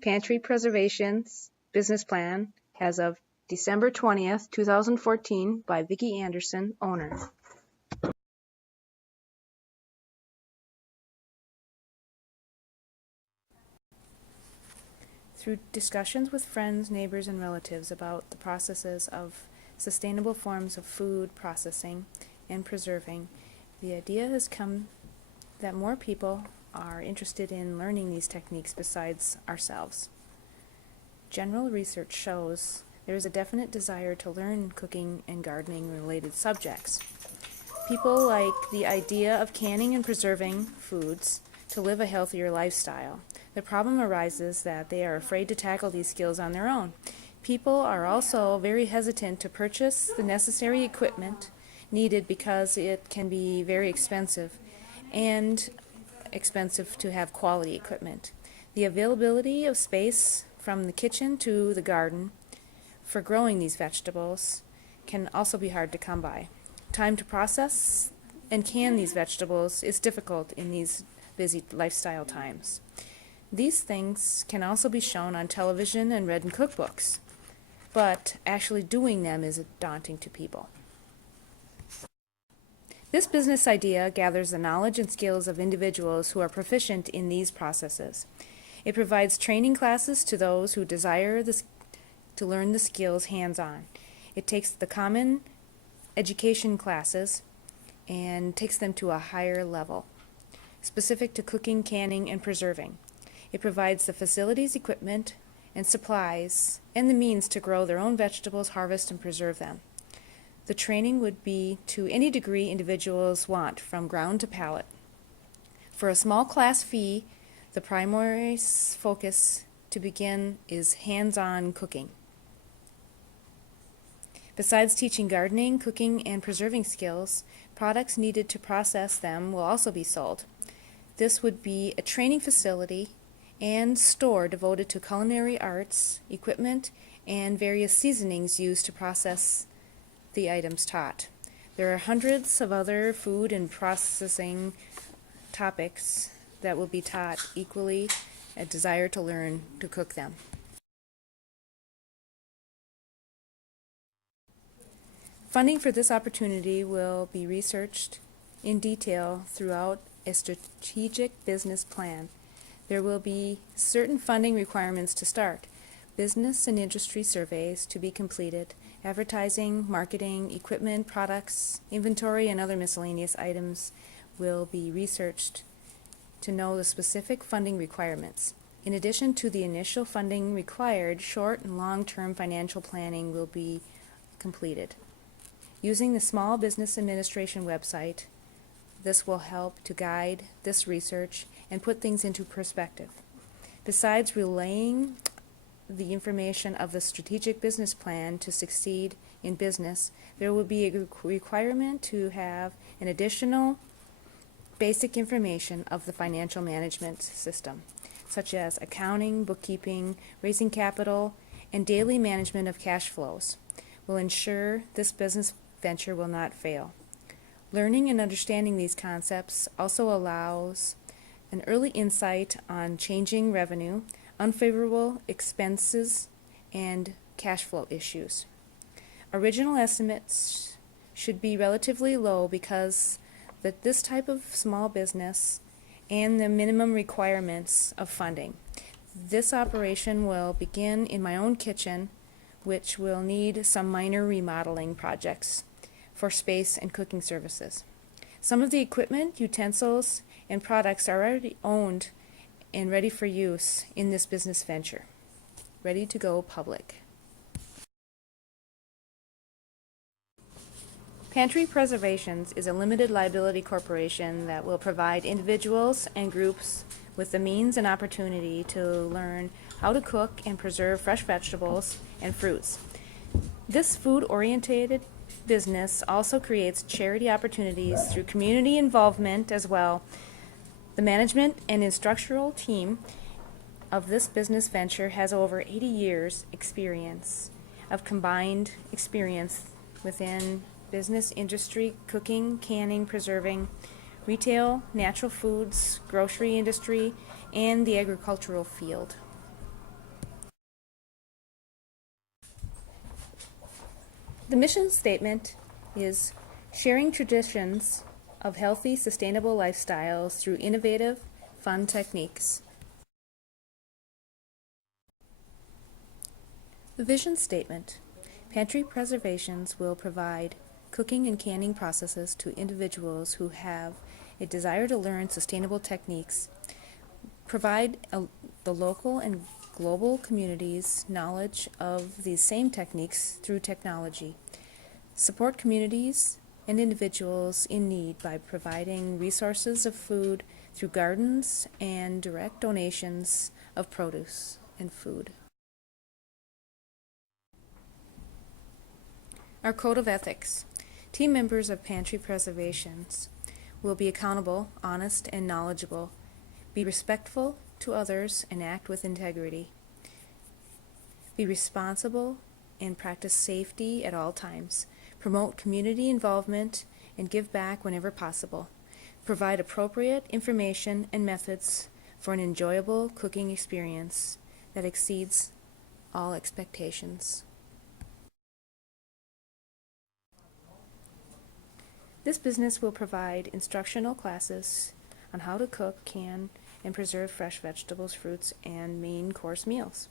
Pantry Preservation's business plan as of December 20th, 2014 by Vicki Anderson, owner. Through discussions with friends, neighbors, and relatives about the processes of sustainable forms of food processing and preserving, the idea has come that more people are interested in learning these techniques besides ourselves. General research shows there is a definite desire to learn cooking and gardening related subjects. People like the idea of canning and preserving foods to live a healthier lifestyle. The problem arises that they are afraid to tackle these skills on their own. People are also very hesitant to purchase the necessary equipment needed because it can be very expensive and expensive to have quality equipment. The availability of space from the kitchen to the garden for growing these vegetables can also be hard to come by. Time to process and can these vegetables is difficult in these busy lifestyle times. These things can also be shown on television and read in cookbooks, but actually doing them is daunting to people. This business idea gathers the knowledge and skills of individuals who are proficient in these processes. It provides training classes to those who desire to learn the skills hands-on. It takes the common education classes and takes them to a higher level, specific to cooking, canning, and preserving. It provides the facilities, equipment, and supplies, and the means to grow their own vegetables, harvest, and preserve them. The training would be to any degree individuals want, from ground to palate. For a small class fee, the primary focus to begin is hands-on cooking. Besides teaching gardening, cooking, and preserving skills, products needed to process them will also be sold. This would be a training facility and store devoted to culinary arts, equipment, and various seasonings used to process the items taught. There are hundreds of other food and processing topics that will be taught equally, a desire to learn to cook them. Funding for this opportunity will be researched in detail throughout a strategic business plan. There will be certain funding requirements to start, business and industry surveys to be completed, advertising, marketing, equipment, products, inventory, and other miscellaneous items will be researched to know the specific funding requirements. In addition to the initial funding required, short and long-term financial planning will be completed. Using the Small Business Administration website, this will help to guide this research and put things into perspective. Besides relaying the information of the strategic business plan to succeed in business, there will be a requirement to have an additional basic information of the financial management system, such as accounting, bookkeeping, raising capital, and daily management of cash flows, will ensure this business venture will not fail. Learning and understanding these concepts also allows an early insight on changing revenue, unfavorable expenses, and cash flow issues. Original estimates should be relatively low because this type of small business and the minimum requirements of funding. This operation will begin in my own kitchen, which will need some minor remodeling projects for space and cooking services. Some of the equipment, utensils, and products are already owned and ready for use in this business venture, ready to go public. Pantry Preservations is a limited liability corporation that will provide individuals and groups with the means and opportunity to learn how to cook and preserve fresh vegetables and fruits. This food-oriented business also creates charity opportunities through community involvement as well. The management and instructional team of this business venture has over 80 years experience of combined experience within business, industry, cooking, canning, preserving, retail, natural foods, grocery industry, and the agricultural field. The mission statement is sharing traditions of healthy, sustainable lifestyles through innovative, fun techniques. The vision statement. Pantry Preservations will provide cooking and canning processes to individuals who have a desire to learn sustainable techniques, provide the local and global communities knowledge of these same techniques through technology, support communities and individuals in need by providing resources of food through gardens and direct donations of produce and food. Our Code of Ethics. Team members of Pantry Preservations will be accountable, honest, and knowledgeable, be respectful to others, and act with integrity. Be responsible and practice safety at all times. Promote community involvement and give back whenever possible. Provide appropriate information and methods for an enjoyable cooking experience that exceeds all expectations. This business will provide instructional classes on how to cook, can, and preserve fresh vegetables, fruits, and main course meals.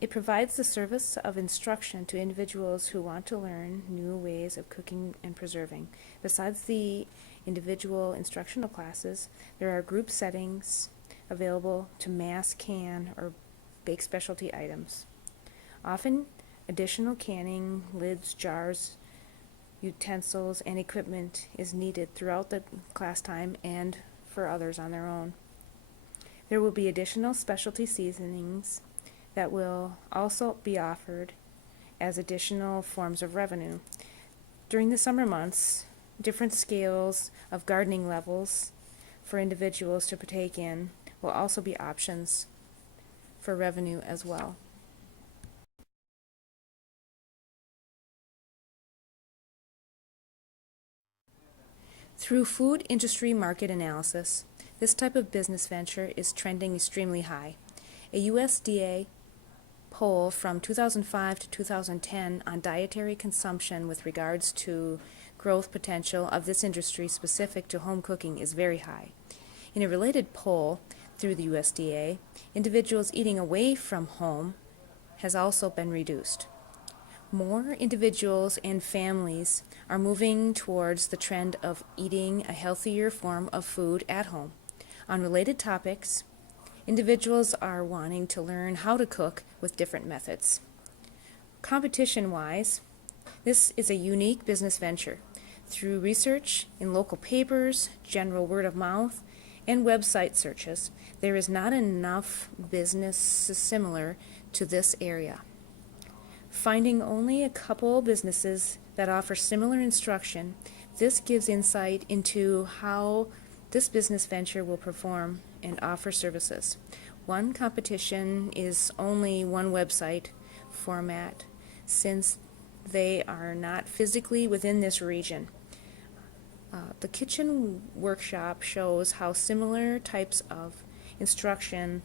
It provides the service of instruction to individuals who want to learn new ways of cooking and preserving. Besides the individual instructional classes, there are group settings available to mass can or bake specialty items. Often, additional canning, lids, jars, utensils, and equipment is needed throughout the class time and for others on their own. There will be additional specialty seasonings that will also be offered as additional forms of revenue. During the summer months, different scales of gardening levels for individuals to partake in will also be options for revenue as well. Through food industry market analysis, this type of business venture is trending extremely high. A USDA poll from 2005 to 2010 on dietary consumption with regards to growth potential of this industry specific to home cooking is very high. In a related poll through the USDA, individuals eating away from home has also been reduced. More individuals and families are moving towards the trend of eating a healthier form of food at home. On related topics, individuals are wanting to learn how to cook with different methods. Competition-wise, this is a unique business venture. Through research in local papers, general word of mouth, and website searches, there is not enough business similar to this area. Finding only a couple businesses that offer similar instruction, this gives insight into how this business venture will perform and offer services. One competition is only one website format since they are not physically within this region. The kitchen workshop shows how similar types of instruction,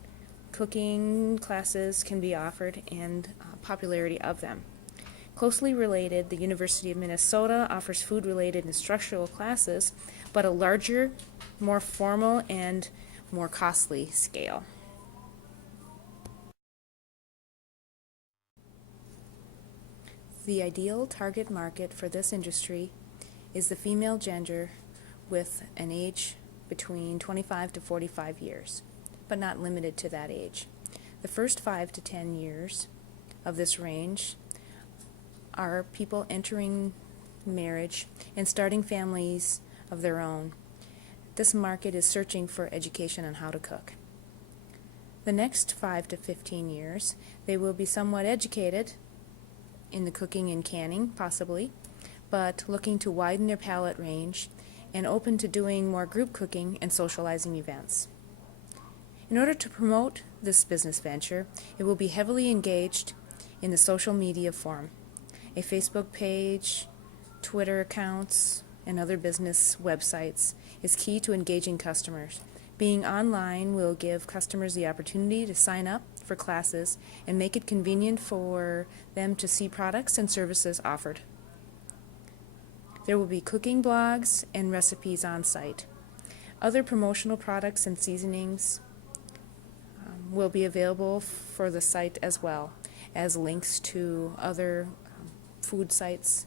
cooking classes can be offered and popularity of them. Closely related, the University of Minnesota offers food-related instructional classes, but a larger, more formal, and more costly scale. The ideal target market for this industry is the female gender with an age between 25 to 45 years, but not limited to that age. The first 5 to 10 years of this range are people entering marriage and starting families of their own. This market is searching for education on how to cook. The next 5 to 15 years, they will be somewhat educated in the cooking and canning, possibly, but looking to widen their palate range and open to doing more group cooking and socializing events. In order to promote this business venture, it will be heavily engaged in the social media forum. A Facebook page, Twitter accounts, and other business websites is key to engaging customers. Being online will give customers the opportunity to sign up for classes and make it convenient for them to see products and services offered. There will be cooking blogs and recipes on site. Other promotional products and seasonings will be available for the site as well as links to other food sites.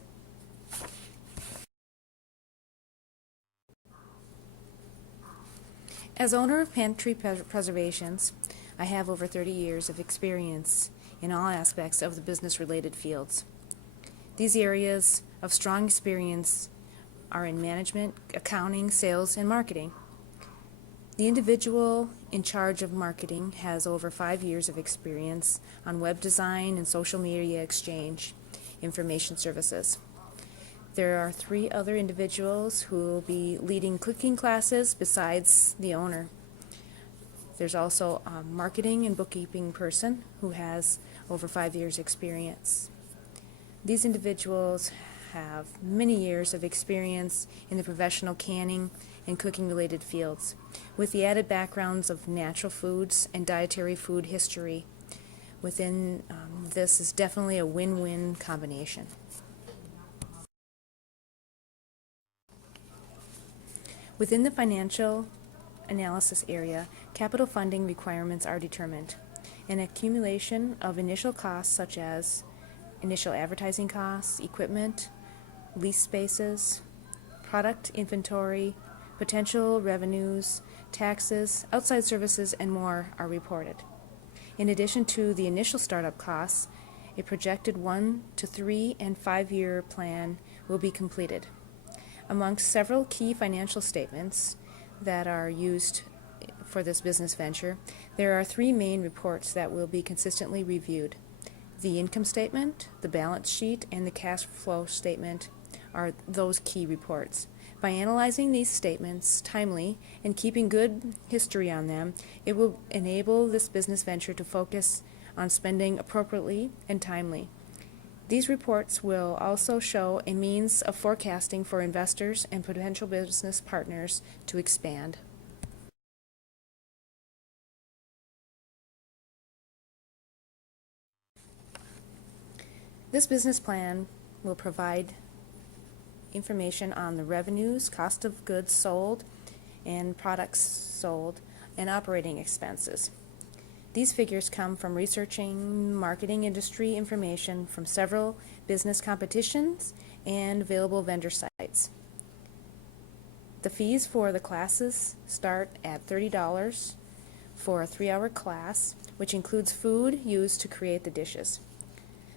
As owner of Pantry Preservations, I have over 30 years of experience in all aspects of the business-related fields. These areas of strong experience are in management, accounting, sales, and marketing. The individual in charge of marketing has over 5 years of experience on web design and social media exchange information services. There are 3 other individuals who will be leading cooking classes besides the owner. There's also a marketing and bookkeeping person who has over 5 years experience. These individuals have many years of experience in the professional canning and cooking related fields, with the added backgrounds of natural foods and dietary food history. Within this is definitely a win-win combination. Within the financial analysis area, capital funding requirements are determined. An accumulation of initial costs such as initial advertising costs, equipment, lease spaces, product inventory, potential revenues, taxes, outside services, and more are reported. In addition to the initial startup costs, a projected 1 to 3 and 5 year plan will be completed. Amongst several key financial statements that are used for this business venture, there are 3 main reports that will be consistently reviewed. The income statement, the balance sheet, and the cash flow statement are those key reports. By analyzing these statements timely and keeping good history on them, it will enable this business venture to focus on spending appropriately and timely. These reports will also show a means of forecasting for investors and potential business partners to expand. This business plan will provide information on the revenues, cost of goods sold, and products sold, and operating expenses. These figures come from researching marketing industry information from several business competitions and available vendor sites. The fees for the classes start at $30 for a 3-hour class, which includes food used to create the dishes.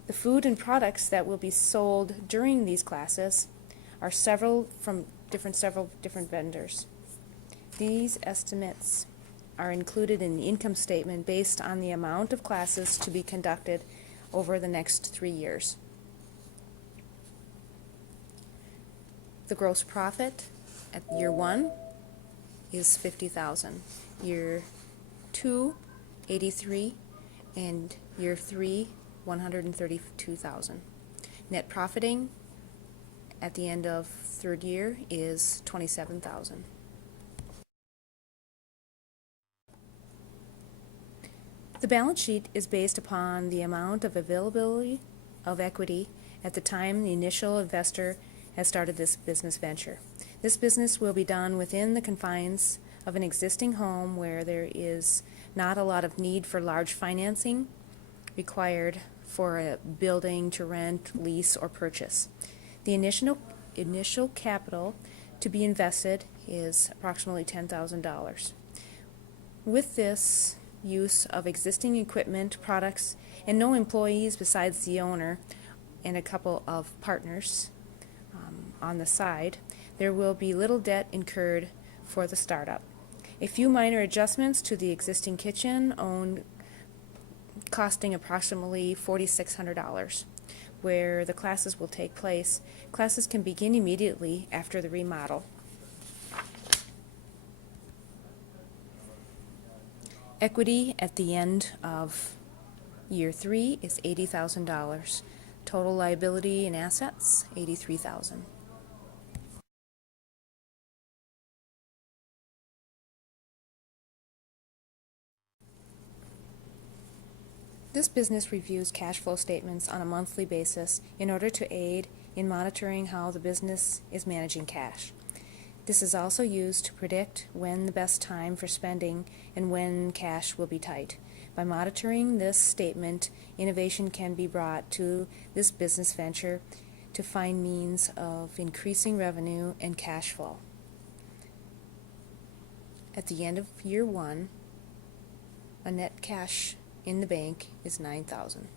The food and products that will be sold during these classes are several different vendors. These estimates are included in the income statement based on the amount of classes to be conducted over the next 3 years. The gross profit at year 1 is $50,000, year 2, $83,000, and year 3, $132,000. Net profiting at the end of 3rd year is $27,000. The balance sheet is based upon the amount of availability of equity at the time the initial investor has started this business venture. This business will be done within the confines of an existing home where there is not a lot of need for large financing required for a building to rent, lease, or purchase. The initial capital to be invested is approximately $10,000. With this use of existing equipment, products, and no employees besides the owner and a couple of partners on the side, there will be little debt incurred for the startup. A few minor adjustments to the existing kitchen owned costing approximately $4,600. Where the classes will take place. Classes can begin immediately after the remodel. Equity at the end of year 3 is $80,000. Total liability and assets, $83,000. This business reviews cash flow statements on a monthly basis in order to aid in monitoring how the business is managing cash. This is also used to predict when the best time for spending and when cash will be tight. By monitoring this statement, innovation can be brought to this business venture to find means of increasing revenue and cash flow. At the end of year 1, a net cash in the bank is $9,000.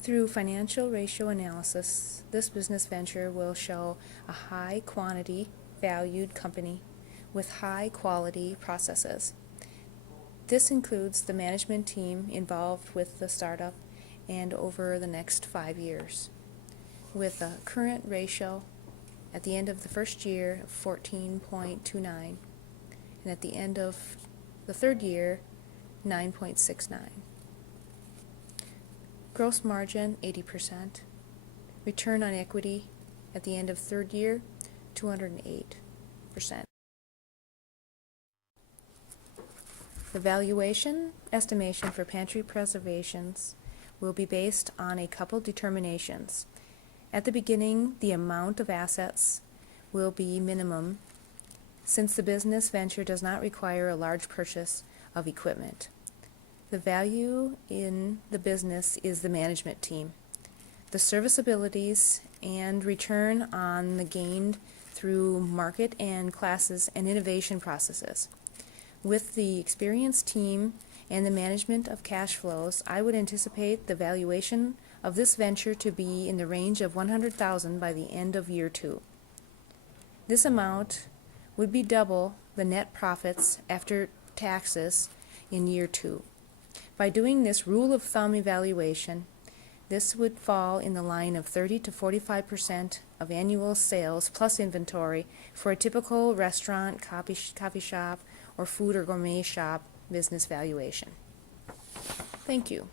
Through financial ratio analysis, this business venture will show a high quantity valued company with high quality processes. This includes the management team involved with the startup and over the next 5 years, with a current ratio at the end of the first year of 14.29, and at the end of the third year, 9.69. Gross margin, 80%. Return on equity at the end of third year, 208%. The valuation estimation for pantry preservations will be based on a couple determinations. At the beginning, the amount of assets will be minimum since the business venture does not require a large purchase of equipment. The value in the business is the management team, the serviceabilities, and return on the gained through market and classes and innovation processes. With the experienced team and the management of cash flows, I would anticipate the valuation of this venture to be in the range of $100,000 by the end of year 2. This amount would be double the net profits after taxes in year 2. By doing this rule of thumb evaluation, this would fall in the line of 30 to 45% of annual sales plus inventory for a typical restaurant, coffee shop, or food or gourmet shop business valuation. Thank you.